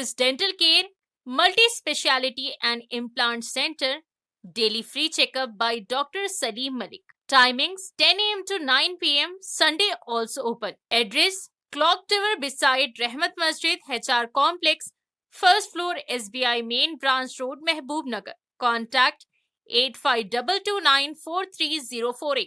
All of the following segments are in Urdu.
Oasis Dental Care, Multi-Speciality and Implant Center, daily free checkup by Dr. Salim Malik. Timings 10 a.m. to 9 p.m. Sunday also open. Address Clock Tower beside Rahmat Masjid, HR Complex, first floor, SBI Main Branch Road, Mehboob Nagar. Contact 8522943048.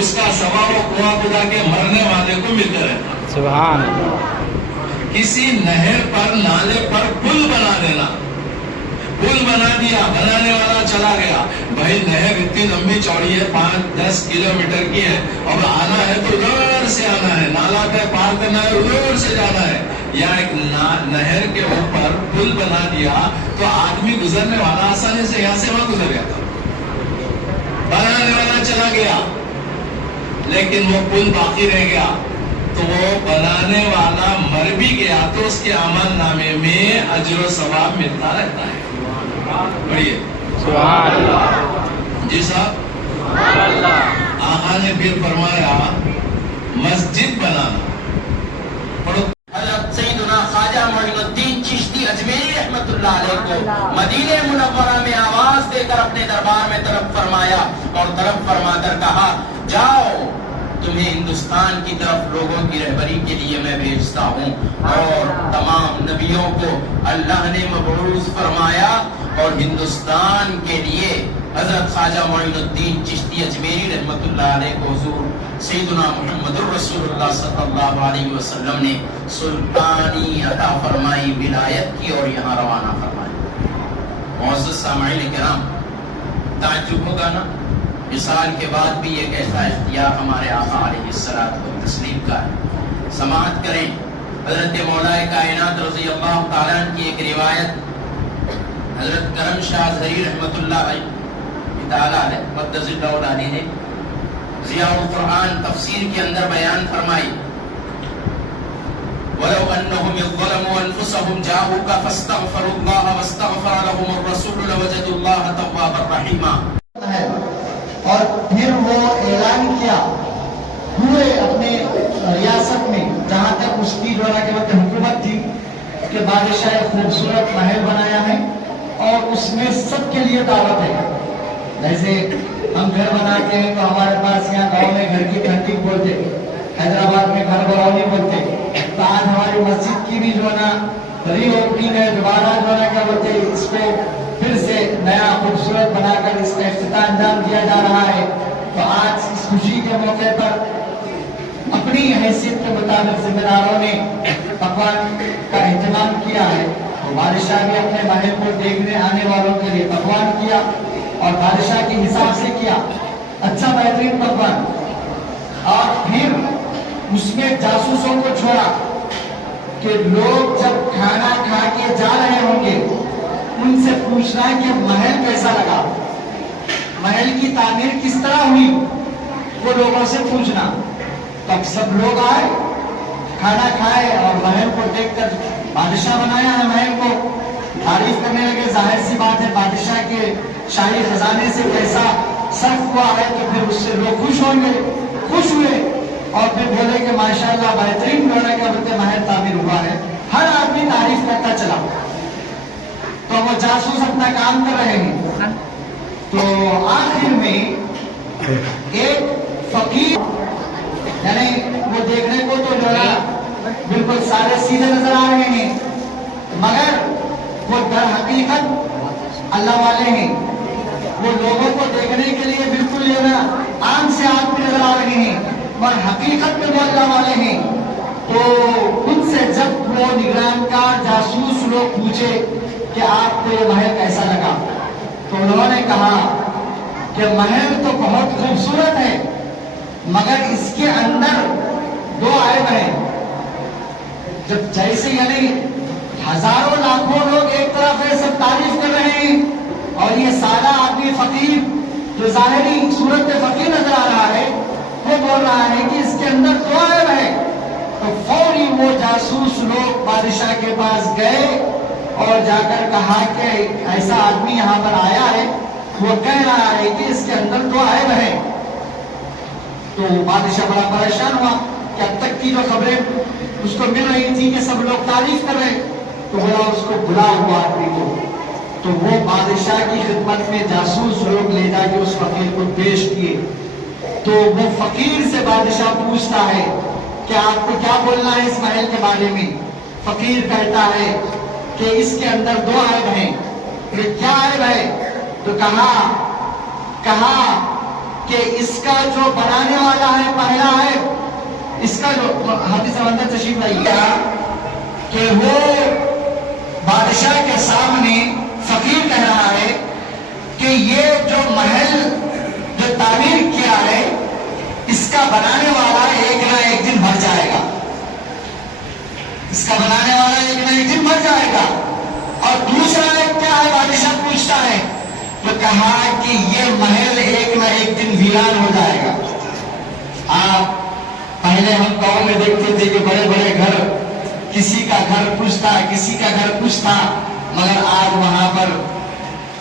اس کا ثواب و کنواں خدا کے مرنے والے کو ملتا رہتا ہے. سبحان اللہ. کسی نہر پر نالے پر پل بنا دینا, پل بنا دیا, بنانے والا چلا گیا, بھائی نہر اتنی لمبی چوڑی ہے 5-10 کلومیٹر کی ہے, اب آنا ہے تو ادھر سے آنا ہے, نالا کا پار کرنا ہے ادھر سے جانا ہے, یا ایک نہر کے اوپر پل بنا دیا تو آدمی گزرنے والا آسانی سے یہاں سے وہاں گزر گیا تھا. بنانے والا چلا گیا لیکن وہ پل باقی رہ گیا, تو وہ بنانے والا مر بھی گیا تو اس کے عمل نامے میں اجر و ثواب ملتا رہتا ہے. پڑھیے سبحان اللہ. جی صاحب, آقا نے پھر فرمایا مسجد بنانا. پڑھو. حضرت سیدنا خواجہ معین الدین چشتی اجمیری رحمت اللہ علیہ کو مدینہ منورہ میں آواز دے کر اپنے دربار میں طلب فرمایا, اور طلب فرما کر کہا جاؤ تمہیں ہندوستان کی طرف لوگوں کی رہبری کے لیے میں بھیجتا ہوں. اور تمام نبیوں کو اللہ نے مبعوث فرمایا, اور ہندوستان کے لیے حضرت خواجہ معین الدین چشتی اجمیری رحمت اللہ علیہ کو حضور سیدنا محمد الرسول اللہ صلی اللہ علیہ وسلم نے سلطانی عطا فرمائی, ولایت کی, اور یہاں روانہ فرمائی. معزز سامعین کرام, تعجب ہوگا نا, مثال کے بعد بھی ایک ایسا اختیار ہمارے آقا علیہ الصلوۃ والتسلیم کا ہے. سماعت کریں حضرت مولا کائنات رضی اللہ تعالیٰ عنہ کی ایک روایت. حضرت کرم شاہ ظہیر رحمت اللہ تعالیٰ علیہ مقدس اللہ علیہ نے ضیاء القرآن تفسیر کے اندر بیان فرمائی, وَلَوْ أَنَّهُمْ يَظْلَمُوا أَنفُسَهُمْ جَاءُوكَ فَاسْتَغْفَرُوا اللَّهَ وَاسْتَغْفَرَ لَهُمُ الرَّسُولُ لَوَجَدُوا اللَّهَ تَوَّابًا رَحِيمًا. اور پھر وہ اعلان کیا پورے اپنے ریاست میں, جہاں تک اس کی جو ہے کہ حکومت تھی, کہ بادشاہ خوبصورت محل بنایا ہے اور اس میں سب کے لیے دعوت ہے. جیسے ہم گھر بناتے ہیں تو ہمارے پاس یہاں گاؤں میں گھر کی گھنٹی بولتے, حیدرآباد میں گھر برونی بولتے. تو آج ہماری مسجد کی بھی جو ہے نا ری اوپننگ ہے, دوبارہ جو ہے کیا بولتے اس کو پھر سے نیا خوبصورت بنا کر اس کا افتتاح انجام دیا جا رہا ہے. تو آج اس خوشی کے موقع پر اپنی حیثیت کے مطابق ذمہ داروں نے پکوان کا اہتمام کیا ہے. بادشاہ نے اپنے محل کو دیکھنے آنے والوں کے لیے پکوان کیا, اور بادشاہ کے حساب سے کیا, اچھا بہترین پکوان. اور پھر اس میں جاسوسوں کو چھوڑا کہ لوگ جب کھانا کھا کے جا رہے ہوں گے ان سے پوچھنا کہ محل کیسا لگا, محل کی تعمیر کس طرح ہوئی, وہ لوگوں سے پوچھنا. تب سب لوگ آئے, کھانا کھائے, اور محل کو دیکھ کر بادشاہ بنایا ہے محل کو, تعریف کرنے لگے. ظاہر سی بات ہے بادشاہ کے شاہی خزانے سے پیسہ صرف ہوا ہے تو پھر اس سے لوگ خوش ہوں گے, خوش ہوئے, اور پھر بولے کہ ماشاءاللہ بہترین ہونے کا بولتے محل تعمیر ہوا ہے. ہر آدمی تعریف کرتا چلا. تو وہ جاسوس اپنا کام کر رہے ہیں. تو آخر میں ایک فقیر, یعنی وہ دیکھنے کو تو جو ہے بالکل سارے سیدھے نظر آ رہے ہیں, مگر وہ در حقیقت اللہ والے ہیں. وہ لوگوں کو دیکھنے کے لیے بالکل یہ نا عام سے آدمی نظر آ رہے ہیں, اور حقیقت میں وہ اللہ والے ہیں. تو ان سے جب وہ نگران کار جاسوس لوگ پوچھے کہ آپ کو یہ محل کیسا لگا, تو انہوں نے کہا کہ محل تو بہت خوبصورت ہے, مگر اس کے اندر دو عیب ہیں. جب جیسے یعنی ہزاروں لاکھوں لوگ ایک طرف ہے سب تعریف کر رہے ہیں, اور یہ سادہ آدمی فقیر جو ظاہری صورت میں فقیر نظر آ رہا ہے وہ بول رہا ہے کہ اس کے اندر دو عیب ہے. تو فوری وہ جاسوس لوگ بادشاہ کے پاس گئے اور جا کر کہا کہ ایسا آدمی یہاں پر آیا ہے, وہ کہہ رہا ہے کہ اس کے اندر دو عیب ہے. تو بادشاہ بڑا پریشان ہوا کہ اب تک کی جو خبریں اس کو مل رہی تھی کہ سب لوگ تعریف کر رہے, تو بولا اس کو بلا ہوا آدمی کو. تو وہ بادشاہ کی خدمت میں جاسوس لوگ لے جا کے اس فقیر کو پیش کیے. تو وہ فقیر سے بادشاہ پوچھتا ہے کہ آپ کو کیا بولنا ہے اس محل کے بارے میں. فقیر کہتا ہے کہ اس کے اندر دو عیب ہیں. یہ کیا عیب ہے؟ تو کہا کہ اس کا جو بنانے والا ہے پہلا ہے، اس کا جو حدیث اندر تشریف لائی کہ وہ بادشاہ کے سامنے فقیر کہہ رہا ہے کہ یہ جو محل جو تعمیر کیا ہے اس کا بنانے والا ایک نہ ایک دن مر جائے گا، اس کا بنانے والا ایک نہ ایک دن مر جائے گا۔ اور دوسرا کیا ہے بادشاہ پوچھتا ہے، تو کہا کہ یہ محل ایک نہ ایک دن ویران ہو جائے گا۔ آپ پہلے ہم گاؤں میں دیکھتے تھے کہ بڑے بڑے گھر، کسی کا گھر کچھ تھا، کسی کا گھر کچھ تھا، مگر آج وہاں پر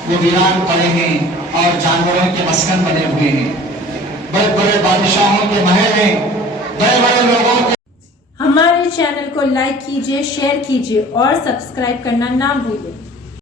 وہ ویران پڑے ہیں اور جانوروں کے مسکن بنے ہوئے ہیں، بڑے بڑے بادشاہوں کے محل ہیں، بڑے بڑے لوگوں کے۔ ہمارے چینل کو لائک کیجیے، شیئر کیجیے اور سبسکرائب کرنا نہ بھولیں۔